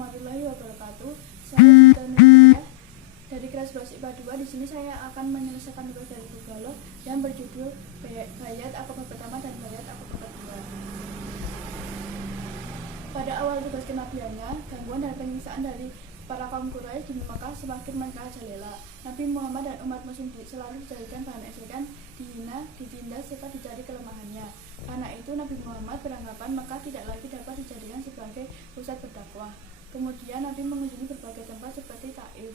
warahmatullahi wabarakatuh. Saya Dita Nurjaya dari kelas 12 IPA 2. Di sini saya akan menyelesaikan tugas dari Bu Galo yang berjudul Bayat Aqabah pertama dan Bayat Aqabah kedua. Pada awal tugas kenabiannya, gangguan dan penyiksaan dari para kaum Quraisy di Mekah semakin merajalela. Nabi Muhammad dan umat muslim selalu dijadikan bahan ejekan, dihina, ditindas, serta dicari kelemahannya. Karena itu Nabi Muhammad beranggapan Mekah tidak lagi dapat dijadikan sebagai pusat berdakwah. Kemudian Nabi mengunjungi berbagai tempat seperti Taif.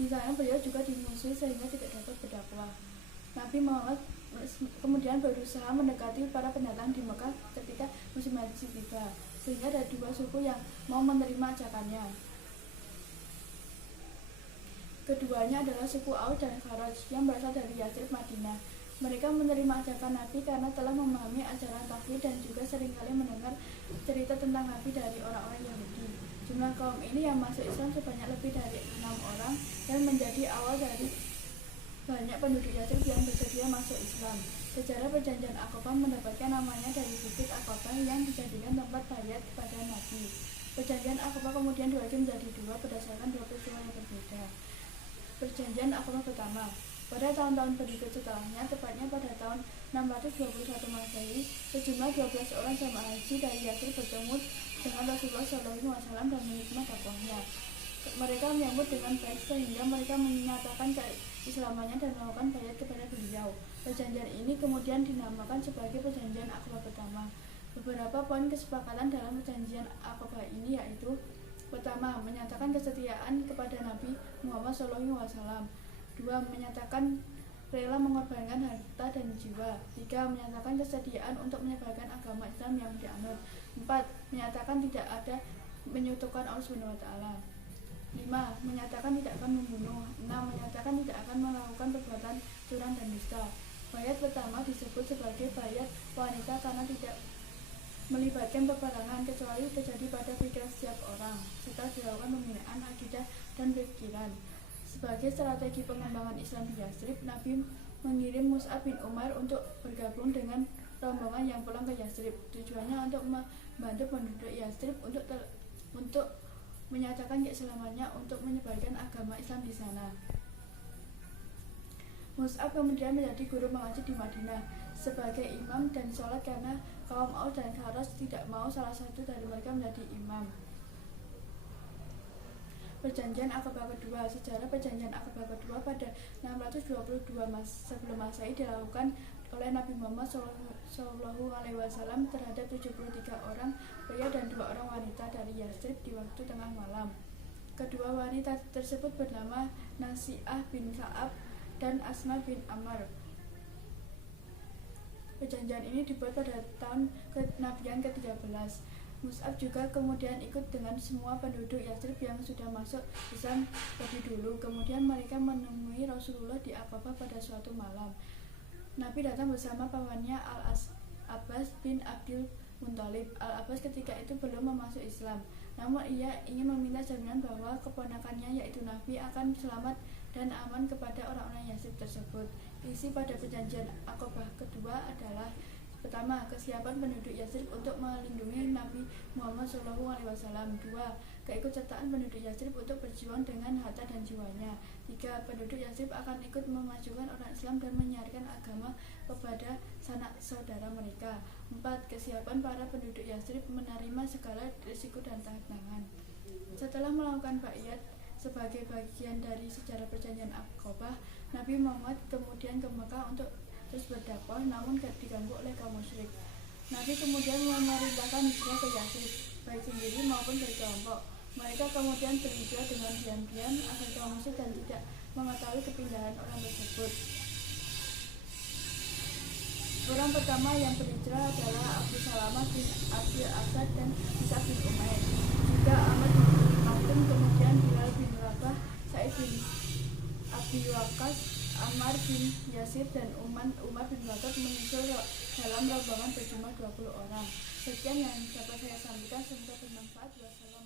Di sana beliau juga dimusuhi sehingga tidak dapat berdakwah. Nabi Muhammad kemudian berusaha mendekati para pendatang di Mekah ketika musim haji tiba, sehingga ada dua suku yang mau menerima ajakannya. Keduanya adalah suku Aus dan Kharaj yang berasal dari Yatsrib, Madinah. Mereka menerima ajakan Nabi karena telah memahami ajaran tauhid dan juga seringkali mendengar cerita tentang Nabi dari orang-orang Yahudi. Jumlah kaum ini yang masuk Islam sebanyak lebih dari 6 orang dan menjadi awal dari banyak penduduk Yatsrib yang bersedia masuk Islam. Sejarah perjanjian Aqabah mendapatkan namanya dari bukit Aqabah yang dijadikan tempat bayat kepada Nabi. Perjanjian Aqabah kemudian dibagi menjadi dua berdasarkan dua peristiwa yang berbeda. Perjanjian Aqabah pertama. Pada tahun-tahun berikut setelahnya, tepatnya pada tahun 621 Masehi, sejumlah 12 orang jamaah haji dari Yatsrib bertemu dengan Rasulullah SAW dan menerima dakwahnya. Mereka menyambut dengan baik sehingga mereka menyatakan keislamannya dan melakukan bayat kepada beliau. Perjanjian ini kemudian dinamakan sebagai Perjanjian Aqabah pertama. Beberapa poin kesepakatan dalam Perjanjian Aqabah ini yaitu: pertama, menyatakan kesetiaan kepada Nabi Muhammad SAW. 2. Menyatakan rela mengorbankan harta dan jiwa. 3. Menyatakan kesediaan untuk menyebarkan agama Islam yang dianut. 4. Menyatakan tidak ada menyekutukan Allah SWT. 5. Menyatakan tidak akan membunuh. 6. Menyatakan tidak akan melakukan perbuatan curang dan dusta. Bayat pertama disebut sebagai bayat wanita karena tidak melibatkan peperangan kecuali terjadi pada pikiran setiap orang, serta dilakukan pembinaan akidah dan pikiran. Sebagai strategi pengembangan Islam di Yatsrib, Nabi mengirim Mus'ab bin Umar untuk bergabung dengan rombongan yang pulang ke Yatsrib. Tujuannya untuk membantu penduduk Yatsrib untuk menyatakan keislamannya untuk menyebarkan agama Islam di sana. Mus'ab kemudian menjadi guru mengaji di Madinah sebagai imam dan sholat karena kaum Aus dan Kharaj tidak mau salah satu dari mereka menjadi imam. Perjanjian Aqabah kedua. Sejarah Perjanjian Aqabah kedua pada 622 sebelum Masehi dilakukan oleh Nabi Muhammad SAW terhadap 73 orang pria dan 2 orang wanita dari Yatsrib di waktu tengah malam. Kedua wanita tersebut bernama Nasi'ah bin Ka'ab dan Asma bin Amr. Perjanjian ini dibuat pada tahun kenabian ke-13. Mus'ab juga kemudian ikut dengan semua penduduk Yatsrib yang sudah masuk Islam lebih dulu. Kemudian mereka menemui Rasulullah di Aqabah pada suatu malam. Nabi datang bersama pamannya Al-Abbas bin Abdul Muthalib. Al-Abbas ketika itu belum masuk Islam, namun ia ingin meminta jaminan bahwa keponakannya yaitu Nabi akan selamat dan aman kepada orang-orang Yatsrib tersebut. Isi pada perjanjian Aqabah kedua adalah: pertama, kesiapan penduduk Yatsrib untuk melindungi Nabi Muhammad SAW. 2. Keikutsertaan penduduk Yatsrib untuk berjuang dengan harta dan jiwanya. 3. Penduduk Yatsrib akan ikut memajukan orang Islam dan menyiarkan agama kepada sanak saudara mereka. 4. Kesiapan para penduduk Yatsrib menerima segala risiko dan tantangan. Setelah melakukan baiat sebagai bagian dari sejarah perjanjian Aqabah, Nabi Muhammad kemudian ke Mekah untuk terus berdakwah, namun diganggu oleh kaum musyrik. Nabi kemudian memerintahkan hijrah ke Yatsrib, baik sendiri maupun berkelompok. Mereka kemudian berhijrah dengan diam-diam agar kaum musyrik dan tidak mengetahui kepindahan orang tersebut. Orang pertama yang berhijrah adalah Abu Salamah bin Abdul Asad dan Mus'ab bin Umair. Juga Ahmad bin Abdul, kemudian Bilal bin Rabah, Sa'id bin Abi Waqqas, Ammar bin Yasir dan Umar bin Khattab menyusul dalam rombongan berjumlah 20 orang. Sekian yang dapat saya sampaikan, semoga bermanfaat. Wassalamualaikum.